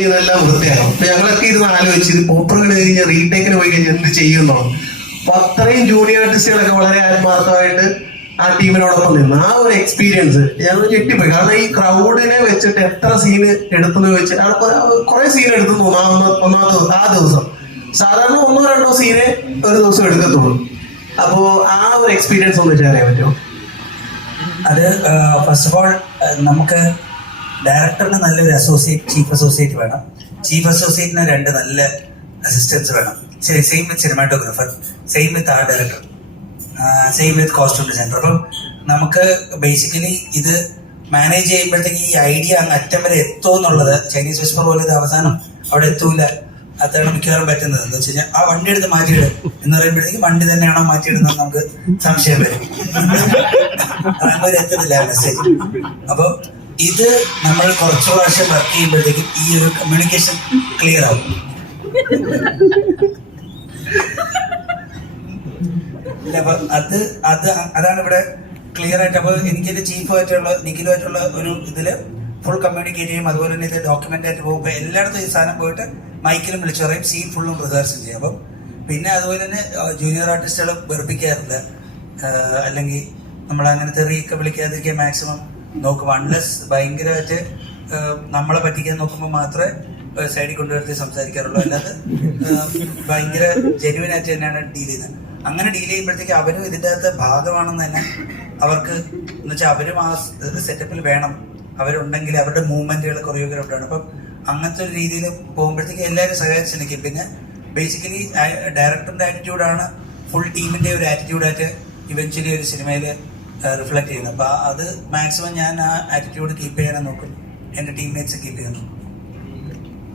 ഇതെല്ലാം വൃത്തിയാക്കണം. അപ്പൊ ഞങ്ങളൊക്കെ ഇരുന്ന് ആലോചിച്ച് ഇത് പോപ്പറുകൾ കഴിഞ്ഞ് റീടേക്കിന് പോയി കഴിഞ്ഞാൽ എന്ത് ചെയ്യുന്നോ. അപ്പൊ അത്രയും ജൂനിയർ ആർട്ടിസ്റ്റുകളൊക്കെ വളരെ ആത്മാർത്ഥമായിട്ട് ആ ടീമിനോടൊപ്പം നിന്ന് ആ ഒരു എക്സ്പീരിയൻസ് ഞങ്ങൾ ഞെട്ടിപ്പോയി. കാരണം ഈ ക്രൗഡിനെ വെച്ചിട്ട് എത്ര സീന് എടുത്തെന്ന് ചോദിച്ചാൽ കുറെ സീൻ എടുത്തു തോന്നുന്നു ഒന്നാമത്തെ ആ ദിവസം. സാധാരണ 1-2 സീനെ ഒരു ദിവസം എടുക്കത്തുള്ളൂ. അപ്പോ ആ ഒരു എക്സ്പീരിയൻസ് ഒന്ന് ഷെയർ ചെയ്യാൻ പറ്റുമോ? അത് ഫസ്റ്റ് ഓഫ് ഓൾ നമുക്ക് ഡയറക്ടറിന് നല്ലൊരു ചീഫ് അസോസിയേറ്റ് വേണം. ചീഫ് അസോസിയേറ്റിന് 2 നല്ല അസിസ്റ്റൻസ് വേണം. സെയിം വിത്ത് സിനിമാറ്റോഗ്രാഫർ, സെയിം വിത്ത് ആർട്ട് ഡയറക്ടർ, സെയിം വിത്ത് കോസ്റ്റ്യൂം ഡിസൈനർ. അപ്പം നമുക്ക് ബേസിക്കലി ഇത് മാനേജ് ചെയ്യുമ്പോഴത്തേക്ക് ഈ ഐഡിയ അങ്ങ് അറ്റം വരെ എത്തുമോ എന്നുള്ളത്, ചൈനീസ് വിസ്പർ പോലെ ഇത് അവസാനം അവിടെ എത്തൂല. അതാണ് മിക്കവാറും പറ്റുന്നത്. എന്ന് വെച്ച് കഴിഞ്ഞാൽ ആ വണ്ടി എടുത്ത് മാറ്റിയിടും എന്ന് പറയുമ്പോഴത്തേക്ക് വണ്ടി തന്നെയാണോ മാറ്റിയിടുന്നത് നമുക്ക് സംശയം വരും. അങ്ങനെ എത്തുന്നില്ല മെസ്സേജ്. അപ്പൊ ഇത് നമ്മൾ കുറച്ചു പ്രാവശ്യം വർക്ക് ചെയ്യുമ്പോഴത്തേക്കും ഈ ഒരു കമ്മ്യൂണിക്കേഷൻ ക്ലിയർ ആവും. അപ്പൊ അതാണ് ഇവിടെ ക്ലിയർ ആയിട്ട്. അപ്പൊ എനിക്കെന്റെ ചീഫുമായിട്ടുള്ള നിഖിലുമായിട്ടുള്ള ഒരു ഇതില് ഫുൾ കമ്മ്യൂണിക്കേറ്റ് ചെയ്യും. അതുപോലെ തന്നെ ഇത് ഡോക്യുമെന്റ് ആയിട്ട് പോകുമ്പോൾ എല്ലായിടത്തും ഈ സാധനം പോയിട്ട് മൈക്കിലും വിളിച്ചു പറയും, സീൻ ഫുള്ളും റിഹേഴ്സൽ ചെയ്യും. അപ്പം പിന്നെ അതുപോലെ തന്നെ ജൂനിയർ ആർട്ടിസ്റ്റുകൾ വെറുപ്പിക്കാറില്ല, അല്ലെങ്കിൽ നമ്മളങ്ങനെ തെറിയൊക്കെ വിളിക്കാതിരിക്കാൻ മാക്സിമം നോക്കും. അൺലെസ് ഭയങ്കരമായിട്ട് നമ്മളെ പറ്റിക്കാൻ നോക്കുമ്പോൾ മാത്രമേ സൈഡിൽ കൊണ്ടുവരുത്തി സംസാരിക്കാറുള്ളൂ. അല്ലാതെ ഭയങ്കര ജെന്യുവൻ ആയിട്ട് തന്നെയാണ് ഡീൽ ചെയ്യുന്നത്. അങ്ങനെ ഡീൽ ചെയ്യുമ്പോഴത്തേക്ക് അവരും ഇതിൻ്റെ അകത്ത് ഭാഗമാണെന്ന് തന്നെ അവർക്ക് എന്ന് വെച്ചാൽ അവരും ആ സെറ്റപ്പിൽ വേണം. അവരുണ്ടെങ്കിൽ അവരുടെ മൂവ്മെന്റുകൾ കൊറിയോഗ്രാഫ്റ്റാണ്. അപ്പം അങ്ങനത്തെ ഒരു രീതിയിൽ പോകുമ്പോഴത്തേക്ക് എല്ലാവരും സഹായിച്ച് നിൽക്കും. പിന്നെ ബേസിക്കലി ഡയറക്ടറിന്റെ ആറ്റിറ്റ്യൂഡാണ് ഫുൾ ടീമിന്റെ ഒരു ആറ്റിറ്റ്യൂഡായിട്ട് ഇവൻച്വലി ഒരു സിനിമയിൽ റിഫ്ലക്ട് ചെയ്യുന്നത്. അപ്പൊ അത് മാക്സിമം ഞാൻ ആ ആറ്റിറ്റ്യൂഡ് കീപ്പ് ചെയ്യാൻ നോക്കും, എന്റെ ടീംമേറ്റ്സ് കീപ്പ് ചെയ്യാൻ നോക്കും.